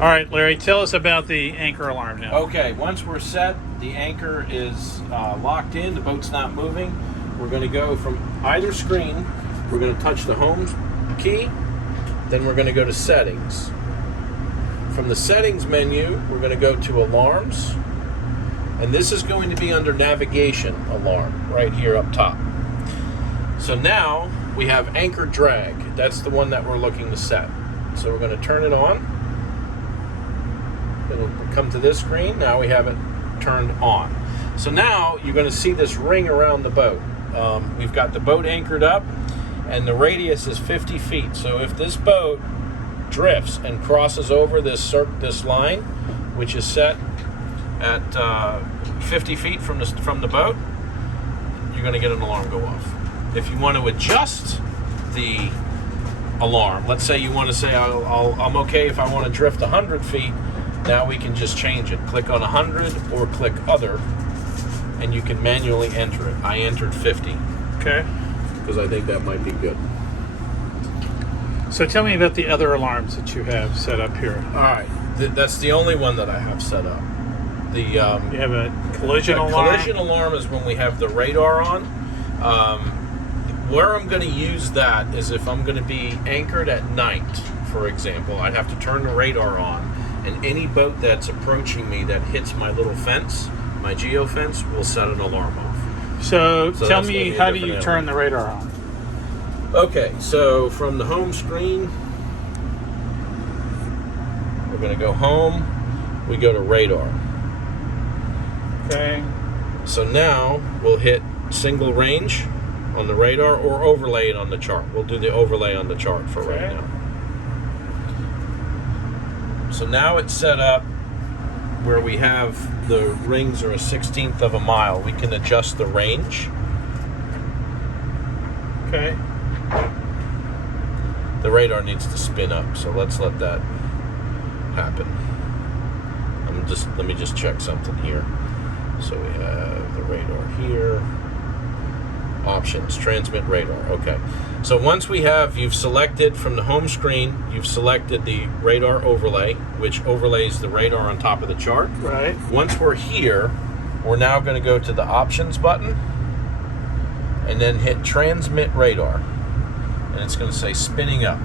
All right, Larry, tell us about the anchor alarm now. Okay, once we're set, the anchor is locked in, the boat's not moving. We're going to go from either screen. We're going to touch the home key, then we're going to go to settings. From the settings menu, we're going to go to alarms, and this is going to be under navigation alarm right here up top. So now we have anchor drag. That's the one that we're looking to set. So we're going to turn it on. It'll come to this screen. Now we have it turned on. So now you're going to see this ring around the boat. We've got the boat anchored up, and the radius is 50 feet. So if this boat drifts and crosses over this line, which is set at 50 feet from the boat, you're going to get an alarm go off. If you want to adjust the alarm, let's say you want to say I'm okay if I want to drift 100 feet, now we can just change it. Click on 100 or click other, and you can manually enter it. I entered 50. Okay. Because I think that might be good. So tell me about the other alarms that you have set up here. All right, that's the only one that I have set up. You have a collision alarm? Collision alarm is when we have the radar on. Where I'm going to use that is if I'm going to be anchored at night, for example. I'd have to turn the radar on, and any boat that's approaching me that hits my little fence, my geo fence, will set an alarm off. So tell me, how do you turn the radar on? Okay, so from the home screen, we're going to go home. We go to radar. Okay. So now we'll hit single range on the radar or overlay it on the chart. We'll do the overlay on the chart for right now. So now it's set up where we have the rings are a 1/16 of a mile. We can adjust the range. Okay. The radar needs to spin up, so let's let that happen. Let me just check something here. So we have the radar here. Options, transmit radar. Okay. So once you've selected from the home screen, you've selected the radar overlay, which overlays the radar on top of the chart. Right. Once we're here, we're now going to go to the options button and then hit transmit radar. And it's going to say spinning up.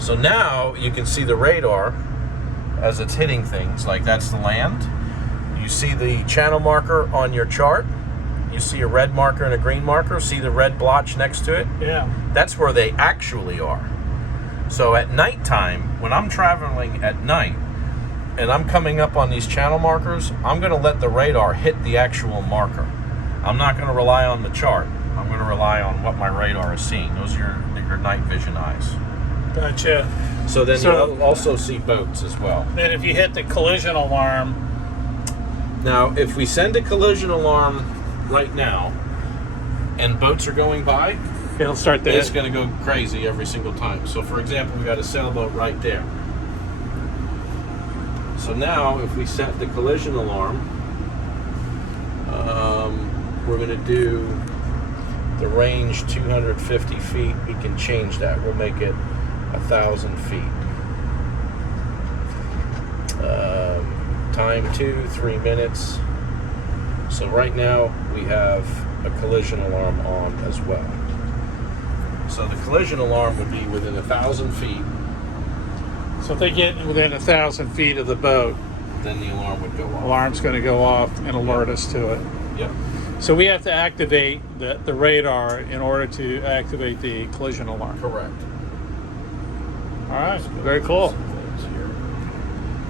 So now you can see the radar as it's hitting things, like that's the land. You see the channel marker on your chart. You see a red marker and a green marker. See the red blotch next to it? Yeah. That's where they actually are. So at nighttime, when I'm traveling at night and I'm coming up on these channel markers, I'm going to let the radar hit the actual marker. I'm not going to rely on the chart. I'm going to rely on what my radar is seeing. Those are your night vision eyes. Gotcha. So then you'll also see boats as well. Then if you hit the collision alarm... Now, if we send a collision alarm right now and boats are going by, it'll start to it's going to go crazy every single time. So for example, we got a sailboat right there. So now if we set the collision alarm, we're going to do the range 250 feet. We can change that. We'll make it 1,000 feet. Time 3 minutes. So right now we have a collision alarm on as well. So the collision alarm would be within 1,000 feet. So if they get within 1,000 feet of the boat, then the alarm would go off. Alarm's going to go off and alert us to it. Yep. So we have to activate the radar in order to activate the collision alarm. Correct. All right. Very cool.